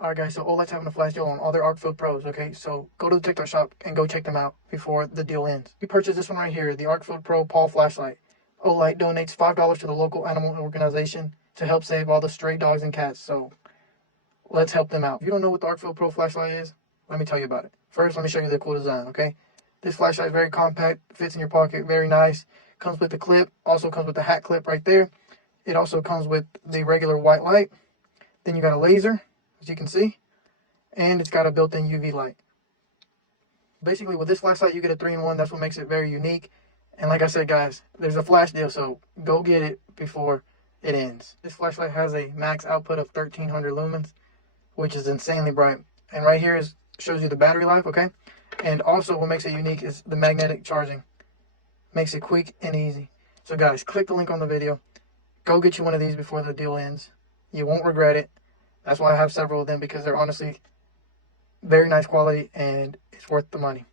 Alright guys, so Olight's having a flash deal on all their ArcField Pros, okay? So go to the TikTok shop and go check them out before the deal ends. We purchased this one right here, the ArcField Pro Paw Flashlight. Olight donates $5 to the local animal organization to help save all the stray dogs and cats, so let's help them out. If you don't know what the ArcField Pro Flashlight is, let me tell you about it. First, let me show you the cool design, okay? This flashlight is very compact, fits in your pocket, very nice. Comes with the clip, also comes with the hat clip right there. It also comes with the regular white light. Then you got a laser, as you can see, and it's got a built-in UV light. Basically, with this flashlight, you get a 3-in-1. That's what makes it very unique. And like I said, guys, there's a flash deal, so go get it before it ends. This flashlight has a max output of 1300 lumens, which is insanely bright. And right here shows you the battery life, okay? And also what makes it unique is the magnetic charging. Makes it quick and easy. So guys, click the link on the video. Go get you one of these before the deal ends. You won't regret it. That's why I have several of them, because they're honestly very nice quality and it's worth the money.